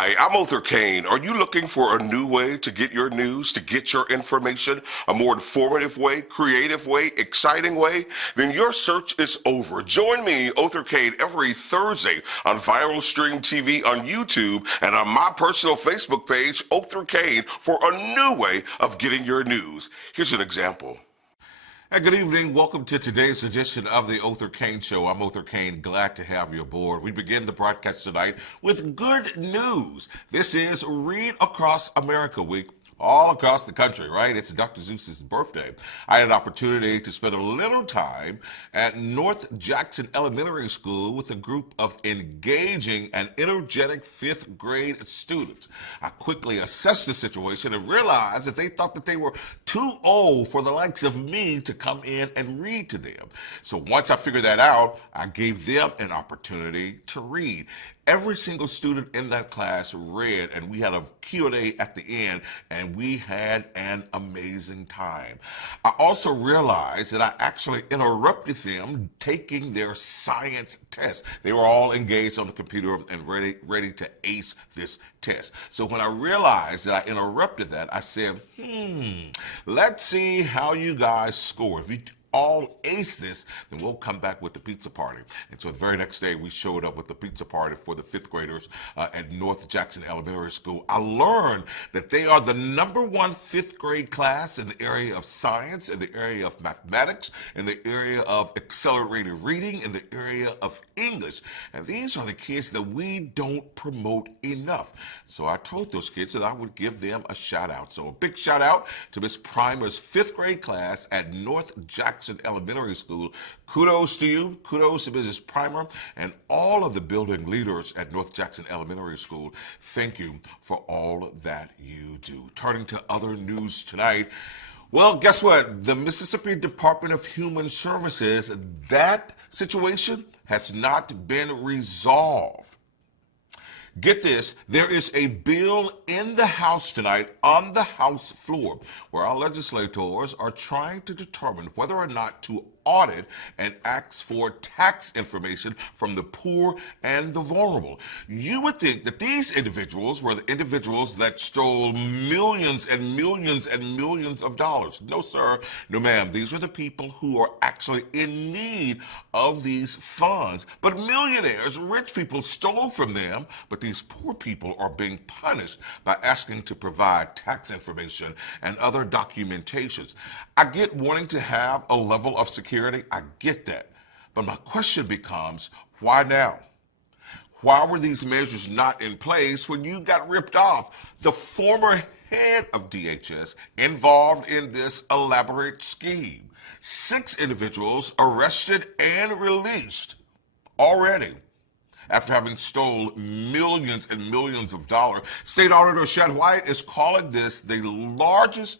Hi, I'm Other Cain. Are you looking for a new way to get your news, to get your information, a more informative way, creative way, exciting way? Then your search is over. Join me, Other Cain, every Thursday on Viral Stream TV on YouTube and on my personal Facebook page, Other Cain, for a new way of getting your news. Here's an example. Hey, good evening. Welcome to today's edition of the Other Cain Show. I'm Other Cain. Glad to have you aboard. We begin the broadcast tonight with good news. This is Read Across America Week. All across the country, right? It's Dr. Seuss's birthday. I had an opportunity to spend a little time at North Jackson Elementary School with a group of engaging and energetic fifth grade students. I quickly assessed the situation and realized that they thought that they were too old for the likes of me to come in and read to them. So once I figured that out, I gave them an opportunity to read. Every single student in that class read, and we had a Q&A at the end, and we had an amazing time. I also realized that I actually interrupted them taking their science test. They were all engaged on the computer and ready to ace this test. So when I realized that I interrupted that, I said, let's see how you guys score. If you all ace this, then we'll come back with the pizza party. And so the very next day, we showed up with the pizza party for the fifth graders at North Jackson Elementary School. I learned that they are the #1 fifth grade class in the area of science, in the area of mathematics, in the area of accelerated reading, in the area of English. And these are the kids that we don't promote enough. So I told those kids that I would give them a shout out. So a big shout out to Miss Primer's fifth grade class at North Jackson Elementary School. Kudos to you. Kudos to Mrs. Primer and all of the building leaders at North Jackson Elementary School. Thank you for all that you do. Turning to other news tonight. Well, guess what? The Mississippi Department of Human Services, that situation has not been resolved. Get this, there is a bill in the House tonight on the House floor where our legislators are trying to determine whether or not to audit and ask for tax information from the poor and the vulnerable. You would think that these individuals were the individuals that stole millions and millions and millions of dollars. No, sir. No, ma'am. These are the people who are actually in need of these funds. But millionaires, rich people stole from them, but these poor people are being punished by asking to provide tax information and other documentations. I get wanting to have a level of security. I get that. But my question becomes, why now? Why were these measures not in place when you got ripped off? The former head of DHS involved in this elaborate scheme. 6 individuals arrested and released already after having stole millions and millions of dollars. State Auditor Shad White is calling this the largest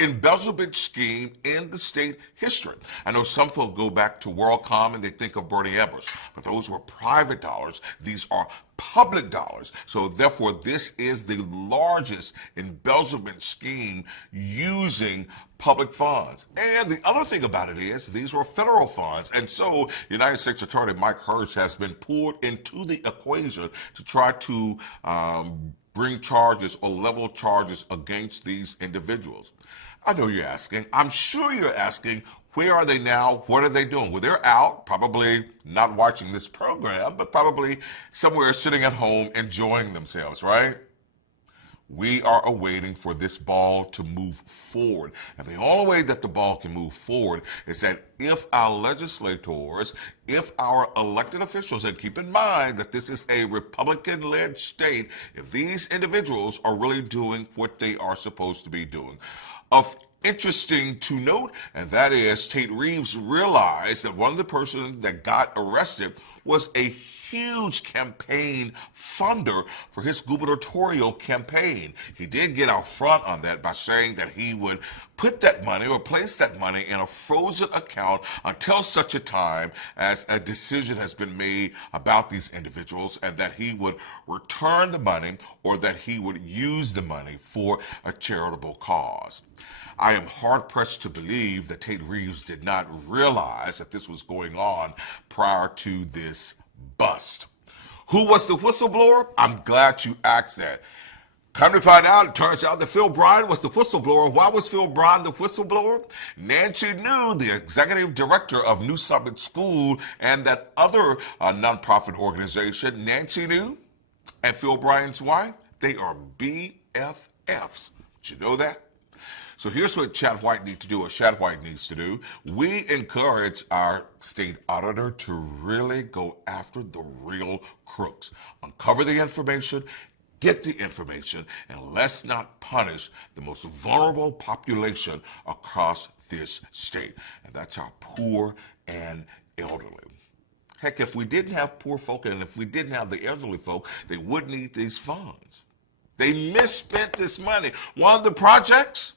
embezzlement scheme in the state history. I know some folk go back to WorldCom and they think of Bernie Ebbers, but those were private dollars. These are public dollars. So therefore, this is the largest embezzlement scheme using public funds. And the other thing about it is these were federal funds. And so United States Attorney Mike Hirsch has been pulled into the equation to try to bring charges or level charges against these individuals. I know you're asking. I'm sure you're asking, where are they now? What are they doing? Well, they're out, probably not watching this program, but probably somewhere sitting at home enjoying themselves, right? We are awaiting for this ball to move forward. And the only way that the ball can move forward is that if our legislators, if our elected officials, and keep in mind that this is a Republican-led state, if these individuals are really doing what they are supposed to be doing. Of interesting to note, and that is Tate Reeves realized that one of the persons that got arrested was a huge campaign funder for his gubernatorial campaign. He did get out front on that by saying that he would put that money or place that money in a frozen account until such a time as a decision has been made about these individuals, and that he would return the money or that he would use the money for a charitable cause. I am hard-pressed to believe that Tate Reeves did not realize that this was going on prior to this bust. Who was the whistleblower? I'm glad you asked that. Come to find out, it turns out that Phil Bryant was the whistleblower. Why was Phil Bryant the whistleblower? Nancy New, the executive director of New Summit School and that other nonprofit organization, Nancy New and Phil Bryant's wife, they are BFFs. Did you know that? So here's what Chad White needs to do, or Chad White needs to do. We encourage our state auditor to really go after the real crooks, uncover the information, get the information, and let's not punish the most vulnerable population across this state. And that's our poor and elderly. Heck, if we didn't have poor folk and if we didn't have the elderly folk, they wouldn't need these funds. They misspent this money. One of the projects,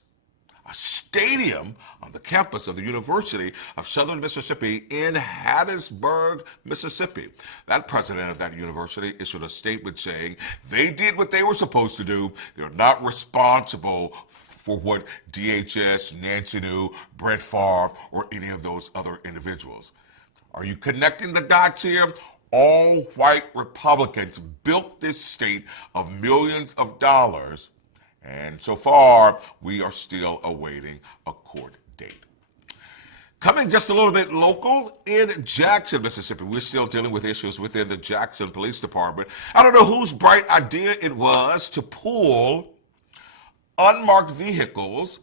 a stadium on the campus of the University of Southern Mississippi in Hattiesburg, Mississippi. That president of that university issued a statement saying they did what they were supposed to do. They're not responsible for what DHS, Nancy New, Brett Favre, or any of those other individuals. Are you connecting the dots here? All white Republicans built this state of millions of dollars. And so far, we are still awaiting a court date. Coming just a little bit local, in Jackson, Mississippi, we're still dealing with issues within the Jackson Police Department. I don't know whose bright idea it was to pull unmarked vehicles,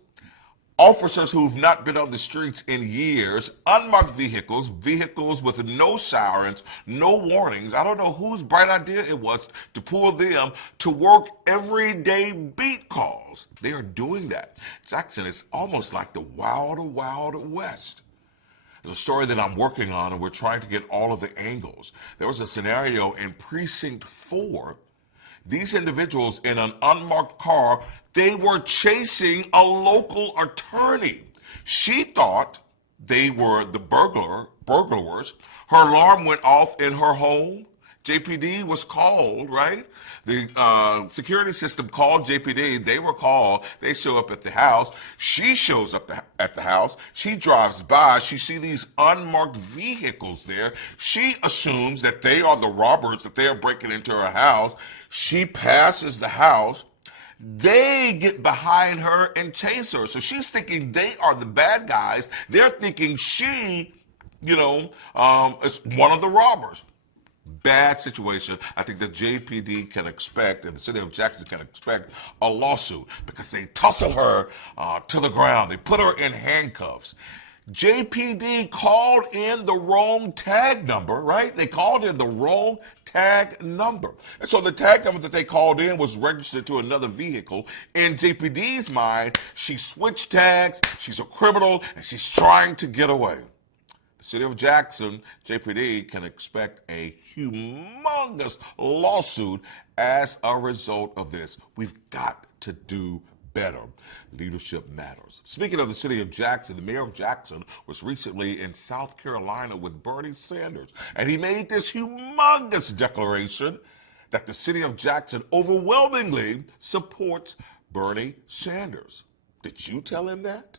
officers who've not been on the streets in years, unmarked vehicles, vehicles with no sirens, no warnings. I don't know whose bright idea it was to pull them to work everyday beat calls. They are doing that. Jackson is almost like the wild, wild west. There's a story that I'm working on, and we're trying to get all of the angles. There was a scenario in Precinct 4. These individuals in an unmarked car, they were chasing a local attorney. She thought they were the burglars. Her alarm went off in her home. JPD was called, right? The security system called JPD. They were called. They show up at the house. She shows up at the house. She drives by. She sees these unmarked vehicles there. She assumes that they are the robbers, that they are breaking into her house. She passes the house. They get behind her and chase her. So she's thinking they are the bad guys. They're thinking she, is one of the robbers. Bad situation. I think the JPD can expect, and the city of Jackson can expect, a lawsuit because they tussle her to the ground. They put her in handcuffs. JPD called in the wrong tag number, right? They called in the wrong tag number. And so the tag number that they called in was registered to another vehicle. In JPD's mind, she switched tags, she's a criminal, and she's trying to get away. The city of Jackson, JPD, can expect a humongous lawsuit as a result of this. We've got to do better. Leadership matters. Speaking of the city of Jackson, the mayor of Jackson was recently in South Carolina with Bernie Sanders, and he made this humongous declaration that the city of Jackson overwhelmingly supports Bernie Sanders. Did you tell him that?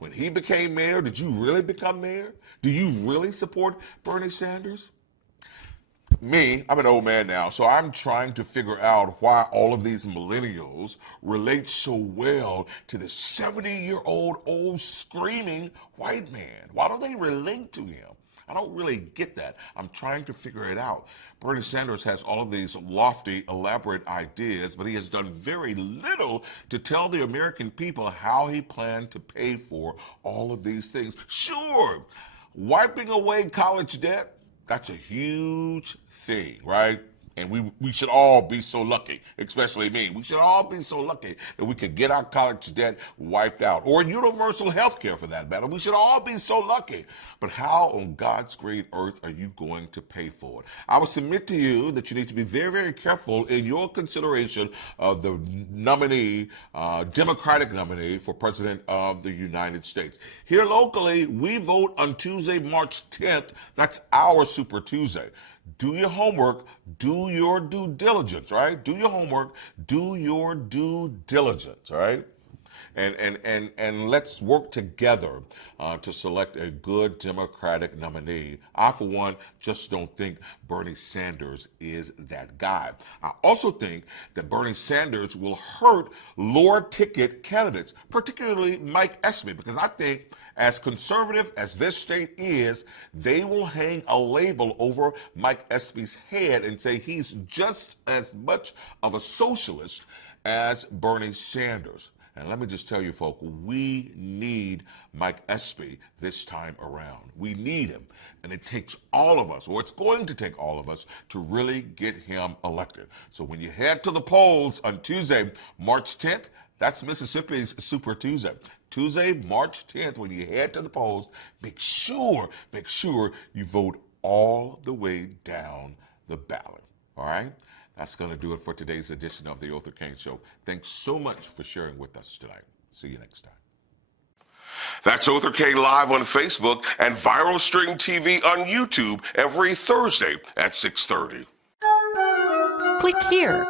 When he became mayor, did you really become mayor? Do you really support Bernie Sanders? Me, I'm an old man now, so I'm trying to figure out why all of these millennials relate so well to the 70-year-old old screaming white man. Why do they relate to him? I don't really get that. I'm trying to figure it out. Bernie Sanders has all of these lofty, elaborate ideas, but he has done very little to tell the American people how he planned to pay for all of these things. Sure, wiping away college debt, that's a huge thing, right? And we should all be so lucky, especially me. We should all be so lucky that we could get our college debt wiped out, or universal health care for that matter. We should all be so lucky. But how on God's great earth are you going to pay for it? I would submit to you that you need to be very, very careful in your consideration of the nominee, Democratic nominee for President of the United States. Here locally, we vote on Tuesday, March 10th. That's our Super Tuesday. Do your homework, do your due diligence, right? Do your homework, do your due diligence, all right? and let's work together to select a good Democratic nominee. I, for one, just don't think Bernie Sanders is that guy. I also think that Bernie Sanders will hurt lower ticket candidates, particularly Mike Espy, because I think as conservative as this state is, they will hang a label over Mike Espy's head and say he's just as much of a socialist as Bernie Sanders. And let me just tell you, folks, we need Mike Espy this time around. We need him. And it takes all of us, or it's going to take all of us, to really get him elected. So when you head to the polls on Tuesday, March 10th, that's Mississippi's Super Tuesday. Tuesday, March 10th, when you head to the polls, make sure you vote all the way down the ballot. All right? That's going to do it for today's edition of the Other Cain Show. Thanks so much for sharing with us tonight. See you next time. That's Other Cain Live on Facebook and Viral Stream TV on YouTube every Thursday at 6:30. Click here